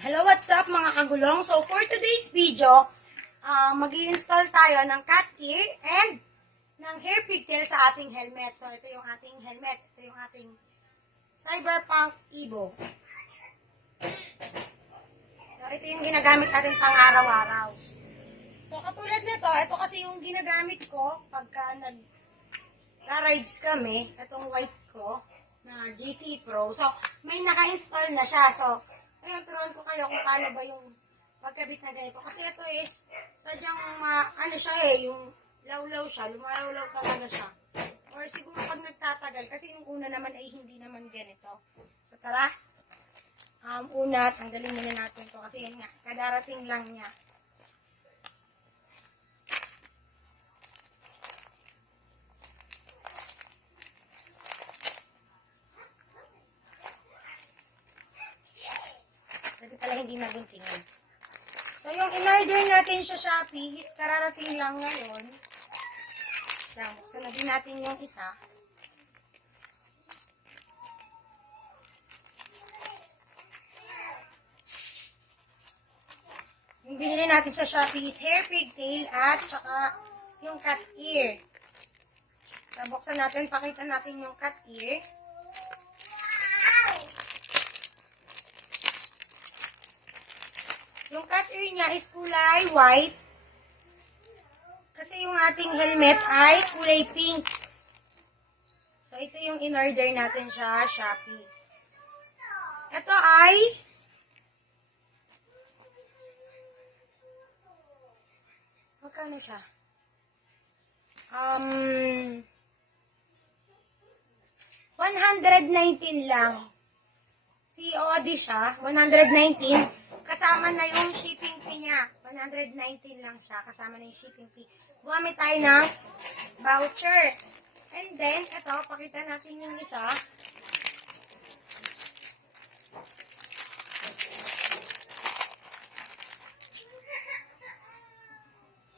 Hello, what's up mga kagulong? So, for today's video, mag-i-install tayo ng cat ear and ng hair pigtail sa ating helmet. So, ito yung ating helmet. Ito yung ating Cyberpunk Evo. So, ito yung ginagamit natin pang araw-araw. So, katulad nito, ito kasi yung ginagamit ko pagka nag-rides kami. Itong white ko na GT Pro. So, may naka-install na siya. So, ayun, turuan ko kayo kung paano ba yung pagkabit na ganito. Kasi ito is, sadyang ano siya yung lawlaw siya, lumalawlaw talaga siya. Or siguro pag nagtatagal, kasi yung una naman ay hindi naman ganito. So tara, una, tanggalin muna natin to kasi yun nga, kadarating lang niya. Hindi naguntingin. So, yung in-order natin sa Shopee is kararating lang ngayon. Yan, buksan na din natin yung isa. Yung binili natin sa Shopee is hair pigtail at saka yung cat ear. So, buksan natin, pakita natin yung cat ear. Yung cat ear niya is kulay white. Kasi yung ating helmet ay kulay pink. So, ito yung in-order natin sa Shopee. Ito ay magkano siya? 119 lang. COD siya, 119. Kasama na yung shipping fee niya. 119 lang siya. Kasama na yung shipping fee. Gumamit tayo ng voucher. And then, ito, pakita natin yung isa.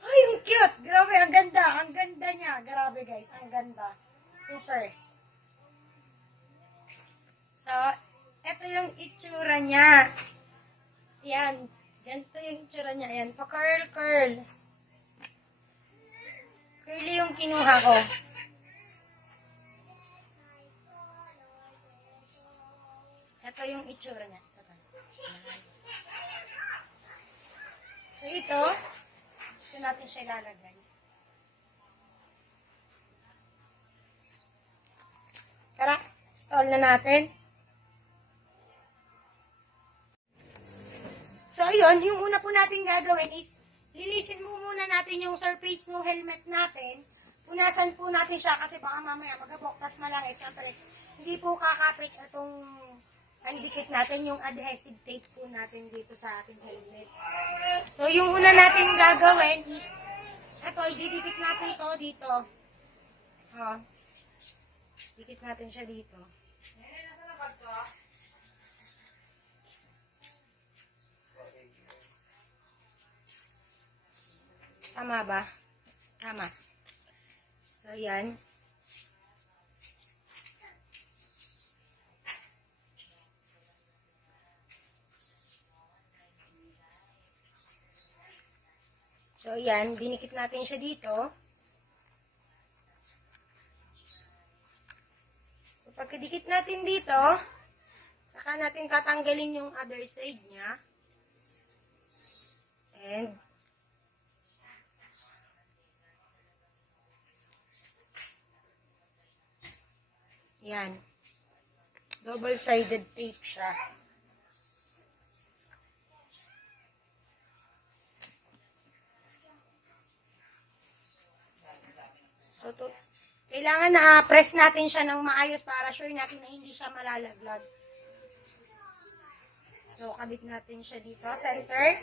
Ay, yung cute! Grabe, ang ganda. Ang ganda niya. Grabe guys, ang ganda. Super. So, ito yung itsura niya. Yan. Ganito yung itsura niya. Yan. Pa-curl. Curly yung kinuha ko. Ito yung itsura niya. So, ito natin siya ilalagay. Tara, install na natin. So, ayun, yung una po natin gagawin is, lilisin mo muna natin yung surface ng helmet natin. Punasan po natin siya kasi baka mamaya magaboktas malangis. Siyempre, hindi po kakapit itong dikit natin yung adhesive tape po natin dito sa ating helmet. So, yung una natin gagawin is, ito, ididikit natin to dito. Dikit natin siya dito. Tama ba? Tama. So, yan. So, yan. Dinikit natin siya dito. So, pagkadikit natin dito, saka natin tatanggalin yung other side niya. And, yan. Double-sided tape siya. So, kailangan na press natin siya ng maayos para sure natin na hindi siya malalaglag. So, kabit natin siya dito. Center.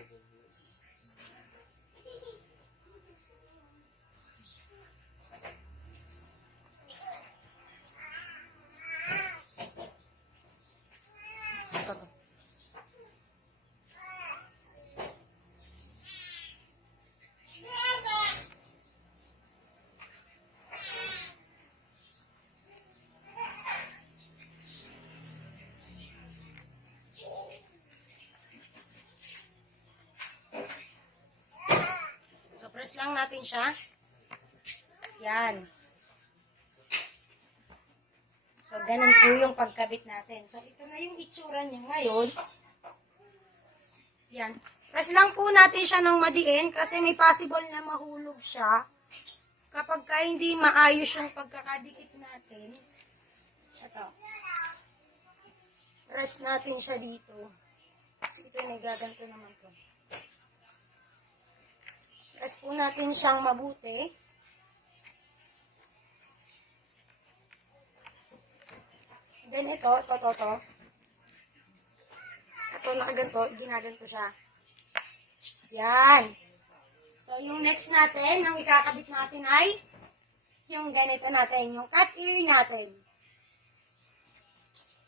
lang natin siya. Yan. So, ganun po yung pagkabit natin. So, ito na yung itsura niya ngayon. Yan. Press lang po natin siya ng madiin kasi may possible na mahulog siya. Kapag ka hindi maayos yung pagkakadikit natin. Ito. Press natin siya dito. Kasi ito may gaganto naman po. Press po natin siyang mabuti. Then ito. Ito nakaganto, ginaganto siya. Yan. So, yung next natin, ang ikakabit natin ay yung ganito natin, yung cat ear natin.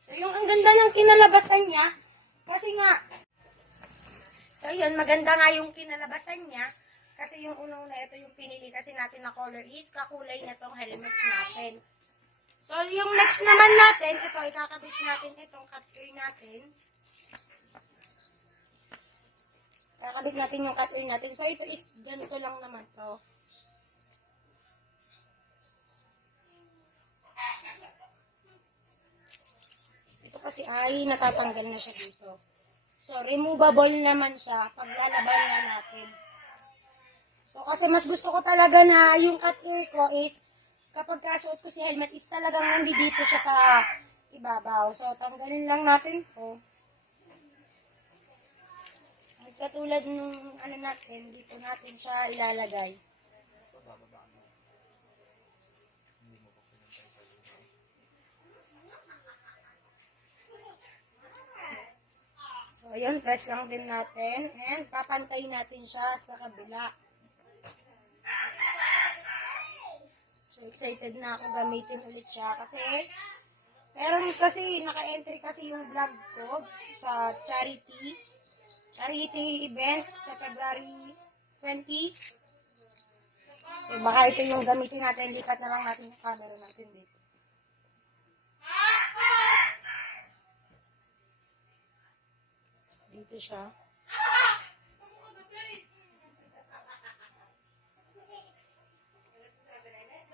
So, yung ang ganda ng kinalabasan niya, kasi nga, so yun, maganda nga yung kinalabasan niya, kasi yung una-una, ito yung pinili kasi natin na color is kakulay na tong helmet natin. So, yung next naman natin, ito, ikakabit natin itong cat ear natin. Kakabit natin yung cat ear natin. So, ito is ganito lang naman to. Ito kasi ay natatanggal na siya dito. So, removable naman siya pag lalaban na natin. So, kasi mas gusto ko talaga na yung cat ear ko is kapag kasuot ko si helmet is talagang nandito siya sa ibabaw. So, tanggalin lang natin po. At katulad nung ano natin, dito natin siya ilalagay. So, ayan, press lang din natin. And papantay natin siya sa kabila. So, excited na ako gamitin ulit siya kasi meron kasi, naka-entry kasi yung vlog ko sa charity event sa February 20. So, baka ito yung gamitin natin. Lipat na lang natin yung camera natin dito. Dito siya.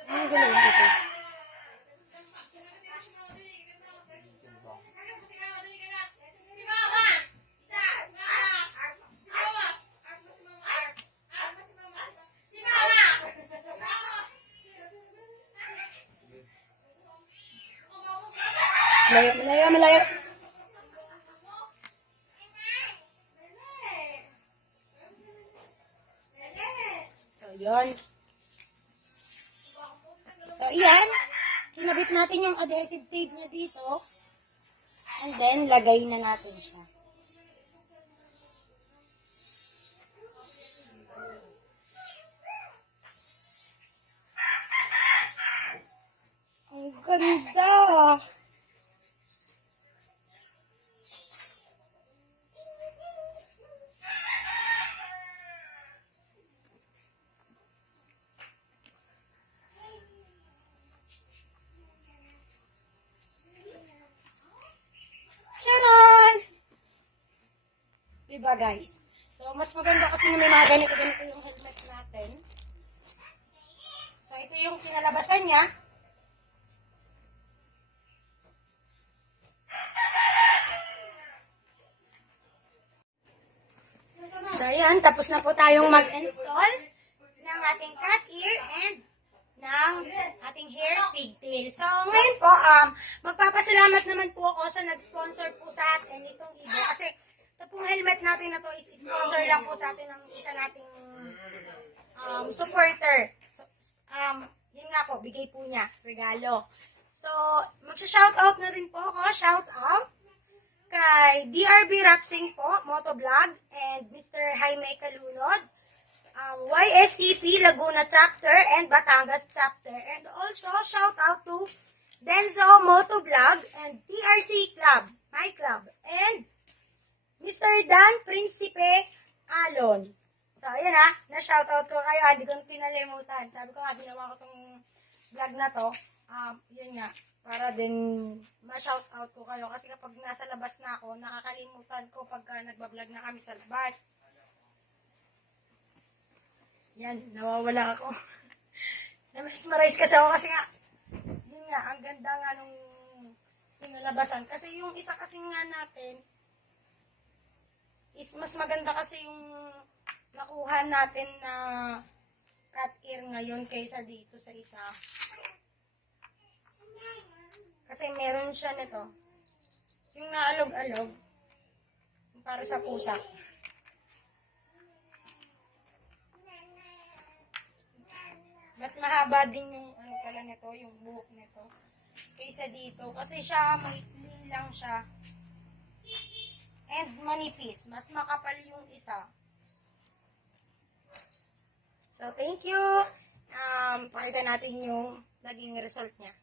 Ang galing dito. Malayo. So, yun. So, iyan. Kinabit natin yung adhesive tape niya dito. And then, lagay na natin siya. Ang ganda! Charan! Diba guys? So, mas maganda kasi na may mga ganito yung helmet natin. So, ito yung kinalabasan niya. So, ayan. Tapos na po tayong mag-install ng ating cat ear and ng ating hair pigtail. So, ngayon po, magpapasalamat naman po ako sa nag-sponsor po sa atin itong Ibo. Kasi, ito pong helmet natin na to is sponsor lang po sa atin ng isa nating supporter. So, yun nga po, bigay po niya, regalo. So, magsa-shoutout na rin po ako. Shoutout kay DRB Rapsing po, Motovlog, and Mr. Jaime Calunod, YSCP Laguna Chapter, and Batangas Chapter. And also, shout out to Denzo Motovlog and TRC Club, my club, and Mr. Dan Principe Alon. So, ayan na-shoutout ko kayo. Hindi ko pinalimutan. Sabi ko ginawa ko tong vlog na to. Yun nga, para din ma-shoutout ko kayo. Kasi kapag nasa labas na ako, nakakalimutan ko pagka nagbablog na kami sa labas. Yan, nawawala ako. Na-mesmerize kasi ako kasi nga, yun nga, ang ganda nga nung pinalabasan. Kasi yung isa kasi nga natin, is mas maganda kasi yung nakuha natin na cat ear ngayon kaysa dito sa isa. Kasi meron siya nito. Yung naalog-alog, para sa pusa. Mas mahaba din yung ano pala nito, yung buhok nito. Kaysa dito. Kasi siya, maikli lang siya. And manipis. Mas makapal yung isa. So, thank you. Pakita natin yung naging result niya.